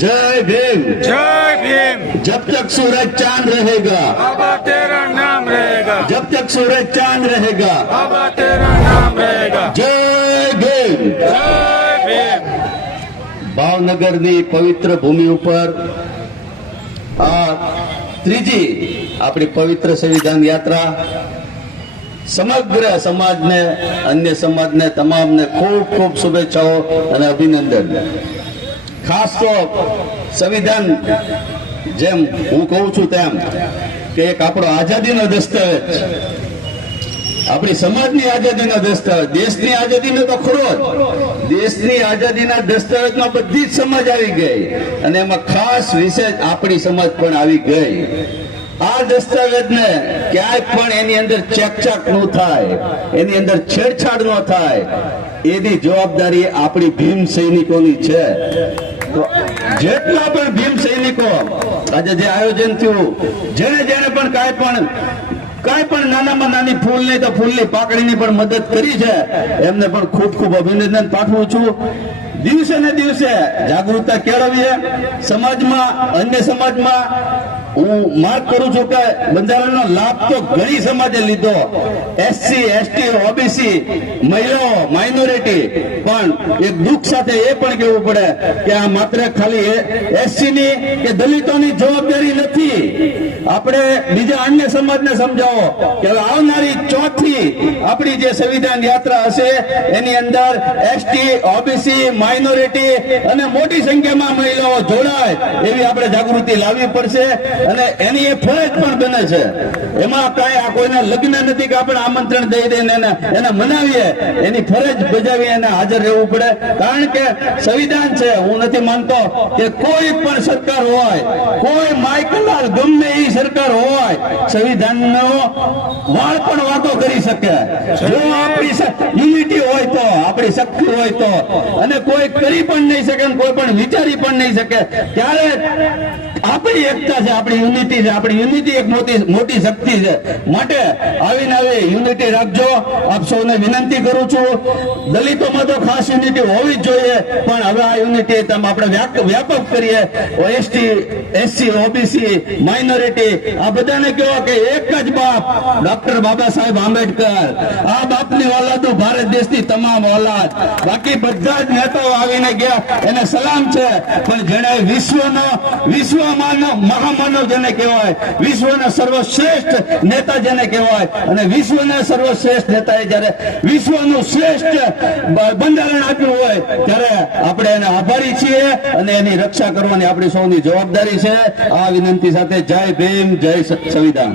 जय भीम। जय भीम। जब तक सूरज चांद रहेगा बाबा तेरा नाम रहेगा। जब तक सूरज चांद रहेगा बाबा तेरा नाम रहेगा। जय भीम। जय भीम। ભાવનગરની પવિત્ર ભૂમિ ઉપર આ ત્રીજી આપણી પવિત્ર સંવિધાન યાત્રા સમગ્ર સમાજને, અન્ય સમાજને, તમામને ખૂબ ખૂબ શુભેચ્છાઓ અને અભિનંદન। ખાસ તો સંવિધાન જેમ હું કહું છું તેમ કે એક આપણો આઝાદીનો દસ્તાવેજ, આપણી સમાજની આઝાદીનો દસ્તાવેજ, દેશની આઝાદીનો તો ખરો જ, દેશની આઝાદીના દસ્તાવેજમાં બધી જ સમાજ આવી ગઈ અને એમાં ખાસ વિશેષ આપણી સમાજ પણ આવી ગઈ। આ દસ્તાવેજને ક્યાંય પણ એની અંદર ચેકચાક ન થાય, એની અંદર છેડછાડ ન થાય, એની જવાબદારી આપણી ભીમ સૈનિકોની છે। તો જેટલા પણ ભીમ સૈનિકો આજે જે આયોજન થયું, જેને જેને પણ કાંઈ પણ નાનામાં નાની ફૂલ નહીં તો ફૂલની પાકડીની પણ મદદ કરી છે, એમને પણ ખૂબ ખૂબ અભિનંદન પાઠવું છું। દિવસે ને દિવસે જાગૃતતા કેળવીએ સમાજમાં, અન્ય સમાજમાં। હું માર્ક કરું છું કે બંધારણનો લાભ તો ઘણી સમાજે લીધો, એસસી, એસટી, ઓબીસી, મહિલાઓ, માઇનોરિટી, પણ એક દુઃખ સાથે એ પણ કહેવું પડે કે આ માત્ર ખાલી એસસી ની કે દલિતોની જવાબદારી નથી। આપણે બીજા અન્ય સમાજને સમજાવો કે આવનારી ચોથી આપણી જે સંવિધાન યાત્રા હશે એની અંદર એસટી, ઓબીસી, માઇનોરિટી અને મોટી સંખ્યામાં મહિલાઓ જોડાય એવી આપણે જાગૃતિ લાવવી પડશે અને એની એ ફરજ પણ બને છે। એમાં કાંઈ આ કોઈના લગ્ન નથી કે આપણે આમંત્રણ દઈ દઈને એને મનાવીએ, એની ફરજ બજાવી એને હાજર રહેવું પડે। કારણ કે સંવિધાન છે, હું નથી માનતો કે કોઈ પણ સરકાર હોય, કોઈ માયકલાલ ગમે એ સરકાર હોય, સંવિધાનનો વાળ પણ વાતો કરી શકે। જો આપણી યુનિટી હોય તો, આપણી શક્તિ હોય તો, અને કોઈ કરી પણ નહીં શકે, કોઈ પણ વિચારી પણ નહીં શકે, ત્યારે આપણી એકતા છે, આપણી યુનિટી છે, આપણી યુનિટી એક મોટી શક્તિ છે। માટે આવીને આવી યુનિટી રાખજો, આપ સૌને વિનંતી કરું છું। દલિતોમાં તો ખાસ યુનિટી હોવી જ જોઈએ, પણ હવે આ યુનિટી આપણે વ્યાપક કરીએ। એસટી, એસસી, ઓબીસી, માઇનોરિટી, આ બધાને કહો કે એક જ બાપ, ડોક્ટર બાબા સાહેબ આંબેડકર, આ બાપની ઓલાદ ભારત દેશની તમામ ઓલાદ। બાકી બધા જ નેતાઓ આવીને ગયા, એને સલામ છે, પણ જેને વિશ્વમાં મહામાનવ જેને કહેવાય, વિશ્વના સર્વશ્રેષ્ઠ નેતા જેને કહેવાય, અને વિશ્વના સર્વશ્રેષ્ઠ નેતાએ જયારે વિશ્વનું શ્રેષ્ઠ બંધારણ આપ્યું હોય ત્યારે આપણે એને આભારી છીએ અને એની રક્ષા કરવાની આપણી સૌની જવાબદારી છે। આ વિનંતી સાથે જય ભીમ, જય સંવિધાન।